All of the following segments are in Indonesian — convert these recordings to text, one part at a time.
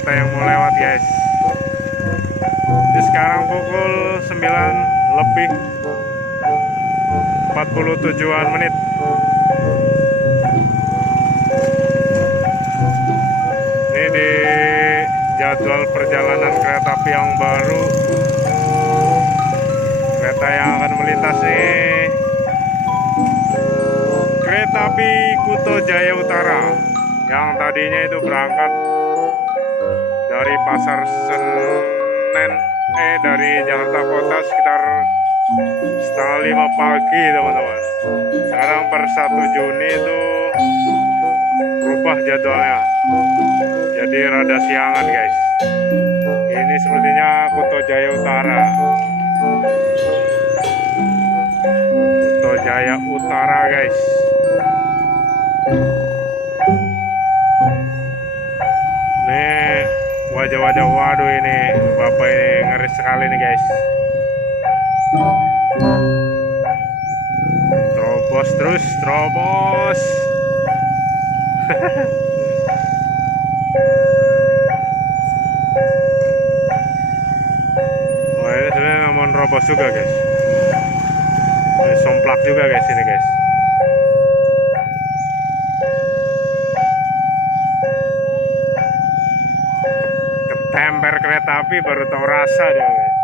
kereta yang mau lewat guys. Jadi sekarang pukul 9 lebih 47-an menit. Ini di jadwal perjalanan kereta api yang baru. Kereta yang akan melintas nih, kereta api Kuto Jaya Utara, yang tadinya itu berangkat dari Pasar Senen, dari Jakarta Kota sekitar setengah 5 pagi teman-teman. Sekarang per 1 Juni itu berubah jadwalnya, jadi rada siangan guys. Ini sepertinya Kuto Jaya Utara. Kuto Jaya Utara guys. Nih wajah-wajah, waduh ini bapak ini ngeri sekali nih guys. Terobos terus, terobos. Wah ini sebenarnya mau nerobos juga guys. Ini somplak juga guys ini guys. Ketemper kereta api baru tahu rasa dia guys.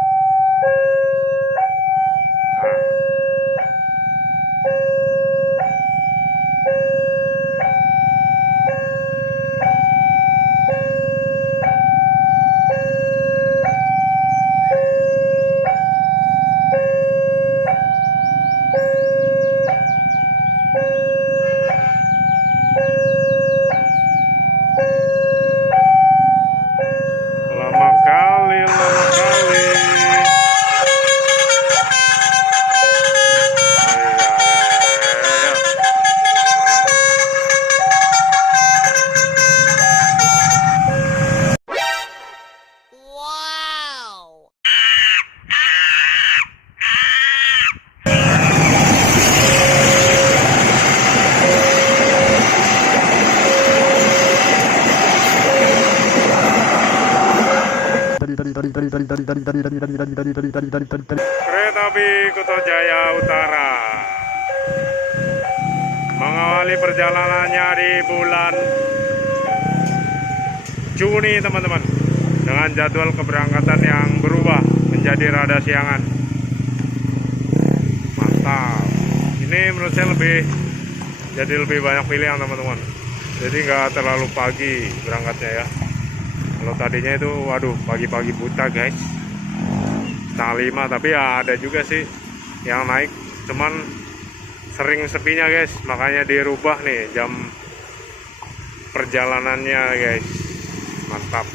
Lama kali. Wow. Kereta api Kuto Jaya Utara mengawali perjalanannya di bulan Juni teman-teman, dengan jadwal keberangkatan yang berubah menjadi rada siangan. Mantap. Ini menurut saya lebih banyak pilihan teman-teman, jadi nggak terlalu pagi berangkatnya ya. Kalau tadinya itu waduh pagi-pagi buta guys, setengah 5, tapi ya ada juga sih yang naik, cuman sering sepinya guys, makanya dirubah nih jam perjalanannya guys. Mantap.